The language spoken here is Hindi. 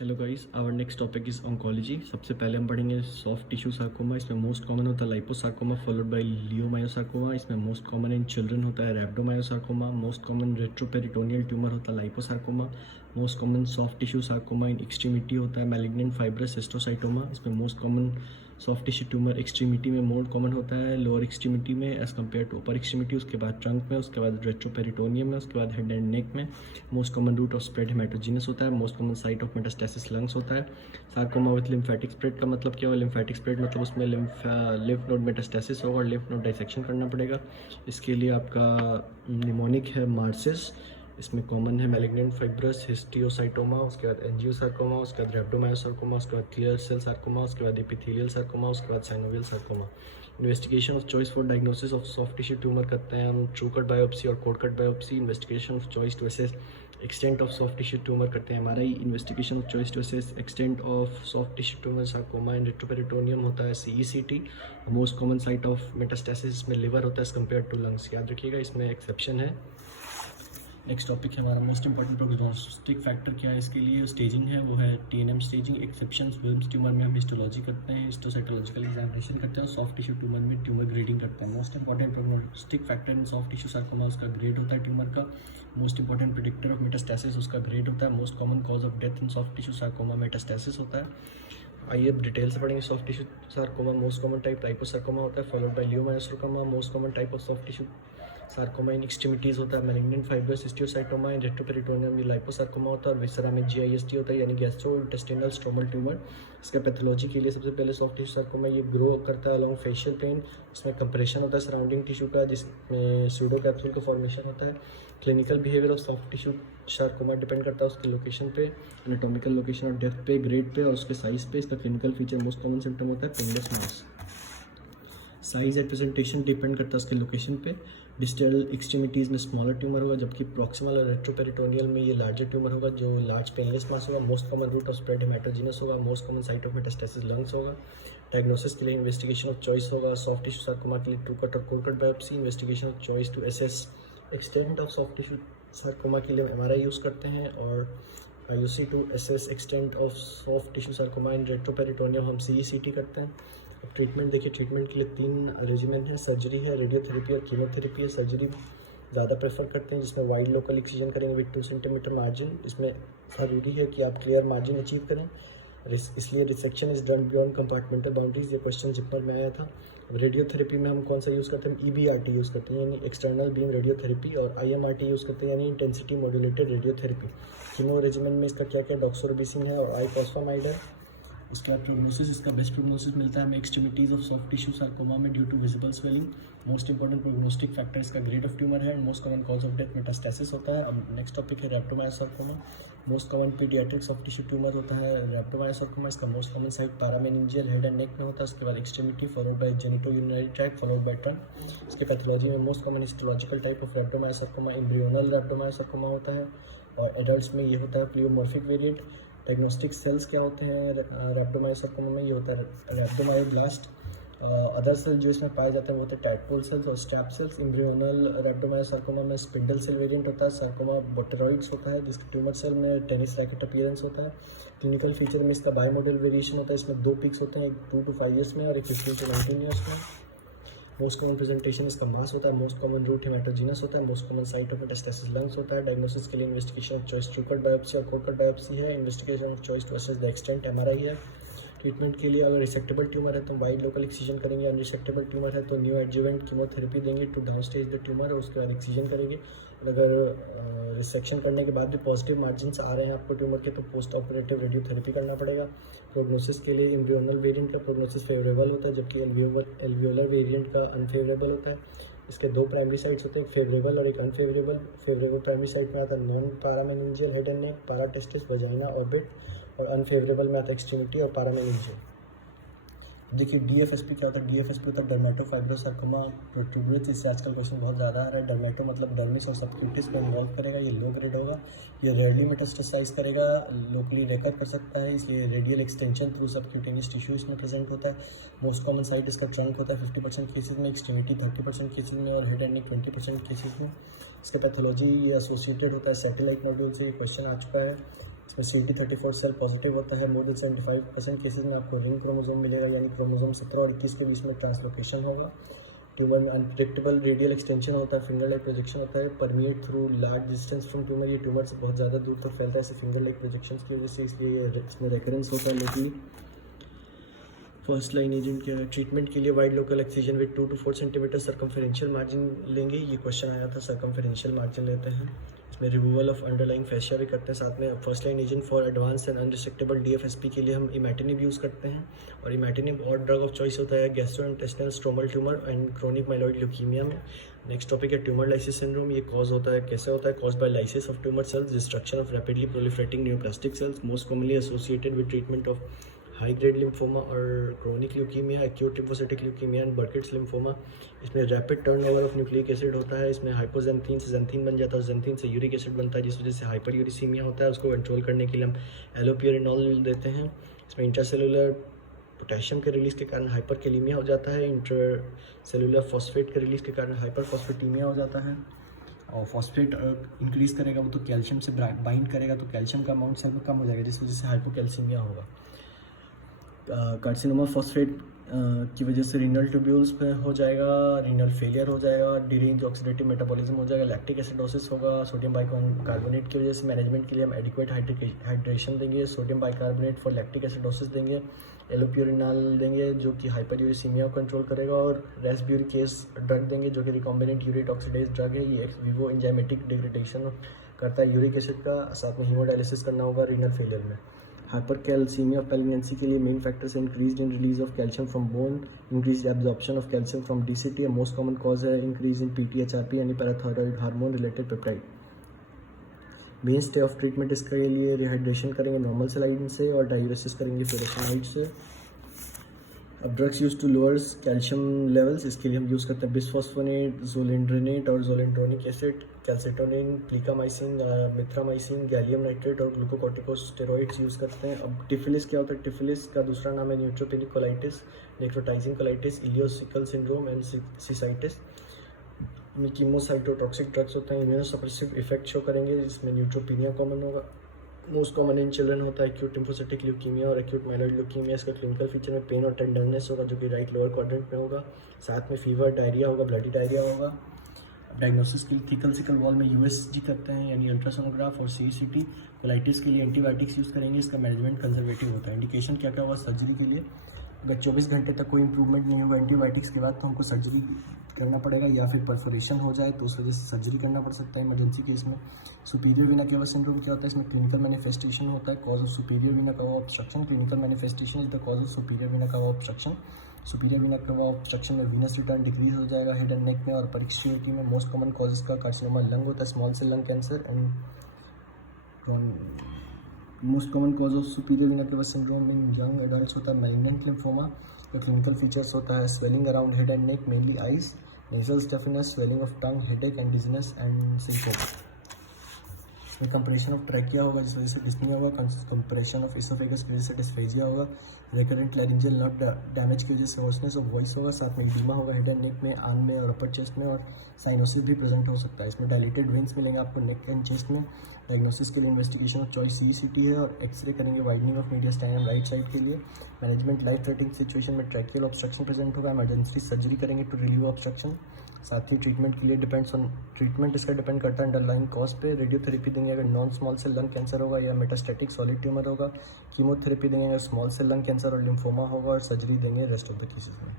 Hello guys, our next topic is oncology. सबसे पहले हम पढ़ेंगे सॉफ्ट टिश्यू सार्कोमा। इसमें मोस्ट कॉमन होता है लाइपोसार्कोमा फॉलोड बाय लियोमायोसार्कोमा। इसमें मोस्ट कॉमन इन चिल्ड्रन होता है rhabdomyosarcoma. Most common retroperitoneal tumour होता है liposarcoma. Most common soft tissue sarcoma in extremity होता है मैलिग्नेंट फाइब्रस हिस्टोसाइटोमा। इसमें most common soft tissue tumour extremity में मोर कॉमन होता है लोअर एक्सट्रीमिटी में as compare to upper extremity, उसके बाद ट्रंक में, उसके बाद रेट्रोपेरिटोनियम में, उसके बाद हेड एंड नेक में। Most common route of spread haematogenous होता है। Most common site of metastasis lungs होता है। सार्कोमा विथ लिम्फेटिक स्प्रेड का मतलब क्या होगा? लिम्फेटिक स्प्रेड मतलब उसमें लिम्फ नोड मेटास्टेसिस होगा और लिम्फ नोड डाइसेक्शन करना पड़ेगा। इसके लिए आपका निमोनिक है मार्सिस। इसमें कॉमन है मैलिग्नेंट फाइब्रस हिस्टियोसाइटोमा, उसके बाद एंजियोसार्कोमा, उसके बाद रैप्डोमायोसार्कोमा, उसके बाद क्लियर सेल सार्कोमा, उसके बाद एपिथेलियल सार्कोमा, उसके बाद synovial sarcoma. Investigation of choice for diagnosis of soft tissue tumour करते हैं हम ट्रू कट बायोप्सी और core cut biopsy. Investigation of choice to assess extent of soft tissue tumour करते हैं MRI. Investigation of choice to assess extent of soft tissue tumour sarcoma and retroperitoneum होता है CECT. Most common site of metastasis में लिवर होता है एज कम्पेयर टू लंग्स। याद रखिएगा, इसमें एक्सेप्शन है। नेक्स्ट टॉपिक है हमारा मोस्ट इंपॉर्टेंट प्रोग्नोस्टिक फैक्टर क्या है इसके लिए? स्टेजिंग है, वो है TNM staging. Exception Wilms tumour में हम हिस्टोलॉजी करते हैं, हिस्टोसाइटोलॉजिकल एग्जामिनेशन करते हैं और सॉफ्ट टिश्यू ट्यूमर में ट्यूमर ग्रेडिंग करते हैं। Most important prognostic factor in soft tissue sarcoma उसका ग्रेड होता है ट्यूमर का। Most important predictor of metastasis उसका ग्रेड होता है। Most common cause of death in soft tissue sarcoma metastasis होता है। आइए अब डिटेल से पढ़ेंगे। Soft tissue sarcoma most common type liposarcoma होता है followed by leiomyosarcoma. Most common type of soft tissue sarcoma in extremities होता है मैलिग्नेंट फाइब्रस हिस्टियोसाइटोमा। इन रेट्रोपेरिटोनियम में लाइपोसार्कोमा होता है और विसरा में जीआईएसटी होता है यानी गैस्ट्रोइंटेस्टिनल स्ट्रोमल ट्यूमर। इसका पैथोलॉजी के लिए सबसे पहले सॉफ्ट टिश्यू सार्कोमा ये ग्रो करता है अलॉन्ग फेशियल पेन। इसमें कंप्रेशन होता है सराउंडिंग टिश्यू का जिसमें सूडो कैप्सूल का फॉर्मेशन होता है। Clinical behaviour of soft tissue sarcoma depend करता है उसकी लोकेशन पे, एनाटॉमिकल लोकेशन और डेप्थ पे, ग्रेड पे और उसके साइज पे। इसका clinical feature most common symptom होता है painless mass. Size and presentation depend करता है उसके लोकेशन पे। डिस्टल एक्सट्रीमिटीज़ में स्मॉलर ट्यूमर होगा जबकि प्रॉक्सिमल और रेट्रोपेरिटोनियल में ये लार्जर ट्यूमर होगा जो लार्ज पेनलेस मास होगा। Most common route of spread haematogenous होगा। Most common site of metastasis lungs होगा। डायग्नोसिस के लिए इन्वेस्टिगेशन ऑफ चॉइस होगा सॉफ्ट टिश्यू सार्कोमा के लिए ट्रू कट और core cut biopsy. Investigation of choice to assess extent of soft tissue sarcoma के लिए एमआरआई यूज़ करते हैं और biopsy to assess extent of soft tissue sarcoma in retroperitoneum हम सीईसीटी करते हैं। अब ट्रीटमेंट देखिए, ट्रीटमेंट के लिए 3 रेजिमेंट है, सर्जरी है, रेडियोथेरेपी और कीमोथेरेपी है। सर्जरी ज़्यादा प्रेफर करते हैं जिसमें वाइड लोकल एक्सीजन करेंगे विद 2 सेंटीमीटर मार्जिन। इसमें ज़रूरी है कि आप क्लियर मार्जिन अचीव करें, इसलिए resection is done beyond compartmental boundaries. ये क्वेश्चन जिपर में आया था। रेडियोथेरेपी में हम कौन सा यूज़ करते हैं? ईबीआरटी यूज़ करते हैं यानी एक्सटर्नल बीम रेडियोथेरेपी और आईएमआरटी यूज़ करते हैं यानी intensity modulated radiotherapy. Chemo regiment में इसका क्या क्या डॉक्सोरोबिसिन है और आईफॉस्फामाइड है। उसके बाद प्रोग्नोसिस, इसका बेस्ट प्रोग्नोसिस मिलता है हमें extremities of soft tissue sarcoma में due to visible swelling. Most important prognostic factor इसका ग्रेड ऑफ ट्यूमर है and most common cause of death metastasis होता है। अब नेक्स्ट टॉपिक है rhabdomyosarcoma. Most common paediatric soft tissue tumour होता है रैप्डोमायोसार्कोमा। इसका most common site parameningeal head and neck में होता है, उसके बाद extremity followed by genitourinary tract followed by trunk. इसके पैथोलॉजी में most common histological type of रैप्डोमायोसार्कोमा embryonal रैप्डोमायोसार्कोमा होता है और एडल्ट्स में ये होता है प्लियोमॉर्फिक वेरिएंट। डायग्नोस्टिक सेल्स क्या होते हैं रैप्डोमायोसार्कोमा में? ये होता है रैप्डोमायोब्लास्ट। अदर सेल जो इसमें पाए जाते हैं वो होते हैं टैडपोल सेल्स और स्ट्रैप सेल्स। एम्ब्रियोनल रैप्डोमायोसार्कोमा में स्पिंडल सेल वेरिएंट होता है। सार्कोमा बोटेरॉइड्स होता है जिसके ट्यूमर सेल में टेनिस रैकेट अपीयरेंस होता है। क्लिनिकल फीचर में इसका बाई मॉडल वेरिएशन होता है। इसमें 2 पीक्स होते हैं, एक 2 to 5 ईयर्स में और एक 15 to 19 ईयर्स में। मोस्ट कॉमन प्रेजेंटेशन इसका मास होता है। मोस्ट कॉमन रूट हेमेटोजीनस होता है। Most common site of metastasis lungs होता है। डायग्नोसिस के लिए investigation of choice true cut biopsy और कोड कट बायोप्सी है। Investigation of choice to assess the extent MRI है। ट्रीटमेंट के लिए अगर रिसेक्टेबल ट्यूमर है तो वाइड लोकल एक्सीजन करेंगे, अनरिसेक्टेबल ट्यूमर है तो न्यू एडजुवेंट कीमोथेरेपी देंगे to down stage the tumour और उसके बाद एक्सीजन करेंगे। और अगर रिसेक्शन करने के बाद भी पॉजिटिव मार्जिन्स आ रहे हैं आपको ट्यूमर के तो पोस्ट ऑपरेटिव रेडियोथेरेपी करना पड़ेगा। प्रोग्नोसिस के लिए एम्ब्रियोनल वेरिएंट का प्रोग्नोसिस फेवरेबल होता है जबकि एल्वियोलर वेरिएंट का अनफेवरेबल होता है। इसके 2 प्राइमरी साइट्स होते हैं, फेवरेबल और एक अनफेवरेबल। फेवरेबल प्राइमरी साइट में आता है non parameningeal head and neck, paratestis, vagina, orbit और अनफेवरेबल में आता है एक्सट्रीमिटी और पैरामेनिंजियल। देखिए डीएफएसपी क्या होता है? डीएफएसपी होता है डर्मेटोफाइब्रोसार्कोमा प्रोट्यूबरेंस। इससे आजकल क्वेश्चन बहुत ज़्यादा आ रहा है। डर्मेटो मतलब डर्मिस और सबक्यूटिस को इन्वॉल्व करेगा, ये लो ग्रेड होगा, ये रेयरली मेटास्टेसाइज करेगा, लोकली रेकर कर सकता है इसलिए radial extension through subcutaneous tissues में प्रेजेंट होता है। मोस्ट कॉमन साइट इसका ट्रंक होता है 50% केसेज में, एक्सट्रीमिटी 30% केसेज में और हेड एंड नेक 20% केसेज में। इसका पैथोलॉजी ये एसोसिएटेड होता है सैटेलाइट मॉड्यूल से, ये क्वेश्चन आ चुका है। इसमें CD34 सेल पॉजिटिव होता है। मोर देन 75% केसेज में आपको रिंग क्रोमोसोम मिलेगा, यानी क्रोमोसोम 17 और 21 के बीच में ट्रांसलोकेशन होगा। ट्यूमर में अनप्रेडिक्टेबल रेडियल एक्सटेंशन होता है, फिंगर लाइक प्रोजेक्शन होता है, permeate through large distance from tumour. ये ट्यूमर से बहुत ज़्यादा दूर तक फैलता है ऐसे फिंगर लाइक प्रोजेक्शन की वजह से, इसलिए इसमें रेकरेंस होता है लोकली। फर्स्ट लाइन एजेंट क्या है? ट्रीटमेंट के लिए wide local excision with 2 to 4 centimetre circumferential margin लेंगे। ये क्वेश्चन आया था, सर्कमफेरेंशियल मार्जिन लेते हैं। इसमें रिमूवल ऑफ अंडरलाइंग फैशिया भी करते हैं साथ में। First line agent for advance and unresectable DFSP के लिए हम इमेटिनिब यूज़ करते हैं, और इमेटिनिब और ड्रग ऑफ चॉइस होता है gastrointestinal stromal tumour and chronic myeloid leukaemia में। नेक्स्ट टॉपिक है ट्यूमर लाइसिस सिंड्रोम। ये कॉज होता है, कैसे होता है? Cause by lysis of tumour cells, destruction of rapidly proliferating neoplastic cells, most commonly associated with treatment of high grade lymphoma और chronic leukaemia, acute lymphocytic leukaemia and Burkitt's lymphoma. इसमें rapid turnover of nucleic acid होता है। इसमें हाइपोजेंथीन से जेंथीन बन जाता है, जेंथीन से यूरिक एसिड बनता है, जिस वजह से हाइपर यूरिसीमिया होता है। उसको कंट्रोल करने के लिए हम एलोप्यूरिनॉल देते हैं। इसमें इंट्रासेलुलर पोटेशियम के रिलीज़ के कारण हाइपर कैलीमिया हो जाता है, इंटरसेलुलर फॉस्फेट के रिलीज़ के कारण हाइपर फॉस्फेटीमिया हो जाता है। और फॉस्फेट इंक्रीज़ करेगा वो तो कैल्शियम से बाइंड करेगा, तो कैल्शियम का अमाउंट सेल में कम हो जाएगा, जिस वजह से हाइपोकैल्सीमिया होगा। कार्सिनोमा फॉस्फेट की वजह से रीनल ट्यूब्यूल्स पे हो जाएगा, रीनल फेलियर हो जाएगा, डिरेंज ऑक्सीडेटिव मेटाबॉलिज्म हो जाएगा, लैक्टिक एसिडोसिस होगा। सोडियम बाइकार्बोनेट की वजह से मैनेजमेंट के लिए हम एडिक्वेट हाइड्रेशन देंगे, sodium bicarbonate for lactic acidosis देंगे, एलोप्यूरिनॉल देंगे जो कि हाइपर यूरिसीमिया को कंट्रोल करेगा, और रेस्ब्यूरिकेस ड्रग देंगे जो कि रिकॉम्बिनेंट यूरेट ऑक्सीडेज ड्रग है। ये एक्स विवो एंजाइमेटिक डिग्रेडेशन करता है यूरिक एसिड का, साथ में हीमोडायलिसिस करना होगा रीनल फेलियर में। हाइपरकैल्सीमिया ऑफ प्रेगनेंसी के लिए main factors increase in release of calcium from bone, increase absorption of calcium from DCT। Most common cause है इंक्रीज इन PTHRP यानी parathyroid hormone related peptide. Main stay of treatment इसके लिए रिहाइड्रेशन करेंगे नॉर्मल सेलाइन से, और डायूरेसिस करेंगे फ्यूरोसमाइड से। अब drugs use to lowers calcium levels, इसके लिए हम यूज़ करते हैं बिसफॉस्फोनेट, जोलिंड्रोनेट और zoledronic acid, calcitonin, plicamycin, mithramycin, gallium nitrate और ग्लूकोकॉर्टिकोस्टेरॉइड्स यूज़ करते हैं। अब टिफिलिस क्या होता है? टिफिलिस का दूसरा नाम है neutropenic colitis, necrotising colitis, ileocaecal syndrome and caecitis. Chemo cytotoxic drugs होते हैं, इम्यूनोसप्रेसिव इफेक्ट शो करेंगे, जिसमें न्यूट्रोपीनिया कॉमन होगा। मोस्ट कॉमन इन चिल्ड्रन होता है एक्यूट लिम्फोसाइटिक ल्यूकीमिया और एक्यूट माइलॉइड ल्यूकीमिया। इसका क्लिनिकल फीचर में पेन और टेंडरनेस होगा जो कि राइट लोअर क्वाड्रेंट में होगा, साथ में फीवर, डायरिया होगा, ब्लडी डायरिया होगा। डायग्नोसिस के लिए थिकल सिकल वॉल में USG करते हैं यानी अल्ट्रासोनोग्राफ, और CECT। कोलाइटिस के लिए एंटीबायोटिक्स यूज़ करेंगे, इसका मैनेजमेंट कंजर्वेटिव होता है। इंडिकेशन क्या क्या होगा सर्जरी के लिए? अगर 24 घंटे तक कोई इंप्रूवमेंट नहीं होगा एंटीबायोटिक्स के बाद तो हमको सर्जरी करना पड़ेगा, या फिर परफोरेशन हो जाए तो उस वजह से सर्जरी करना पड़ सकता है इमरजेंसी केस में। सुपीरियर वीना केवा सिंड्रोम क्या होता है? इसमें क्लिनिकल मैनिफेस्टेशन होता है कॉज ऑफ सुपीरियर वीना केवा obstruction. Clinical manifestation is the cause of superior vena केवा ऑब्स्ट्रक्शन। सुपीरियर वीना केवा ऑब्स्ट्रक्शन में वीनस रिटर्न डिक्रीज हो जाएगा हेड एंड नेक में और अपर एक्सट्रीमिटी में। मोस्ट कॉमन कॉजेज का कार्सिनोमा लंग होता है, small cell lung cancer, and most common cause of superior vena cava syndrome in young adults होता है मैलिग्नेंट लिम्फोमा। तो क्लिनिकल फीचर्स होता है swelling around head and neck, mainly eyes, nasal stiffness, swelling of tongue, headache and dizziness and syncopal। इसमें कंप्रेशन ऑफ ट्रैकिया होगा जिस वजह से डिस्निया होगा, कंप्रेशन ऑफ इसोफेगस की वजह से डिस्फेजिया होगा, रिकरेंट लैरिंजियल नर्व डैमेज की वजह से होर्सनेस ऑफ वॉइस होगा, साथ में एडिमा होगा हेड एंड नेक में, आर्म में और अपर चेस्ट में, और साइनोसिस भी प्रेजेंट हो सकता है। इसमें डायलेटेड वेन्स मिलेंगे आपको नेक एंड चेस्ट में। डायग्नोसिस के लिए इन्वेस्टिगेशन ऑफ चॉइस CECT है, और एक्सरे करेंगे widening of mediastinum right side के लिए। मैनेजमेंट लाइफ थ्रेटनिंग सिचुएशन में ट्रैकियल ऑब्स्ट्रक्शन प्रेजेंट होगा, इमरजेंसी सर्जरी करेंगे टू रिलीव ऑब्स्ट्रक्शन। साथ ही ट्रीटमेंट के लिए डिपेंड्स ऑन ट्रीटमेंट इसका डिपेंड करता है अंडरलाइन कॉज पे। रेडियोथेरेपी देंगे अगर non small cell lung cancer होगा या मेटास्टेटिक सॉलिड ट्यूमर होगा। कीमोथेरेपी देंगे अगर स्मॉल सेल लंग कैंसर और लिम्फोमा होगा, और सर्जरी देंगे रेस्ट ऑफ द केसेस में।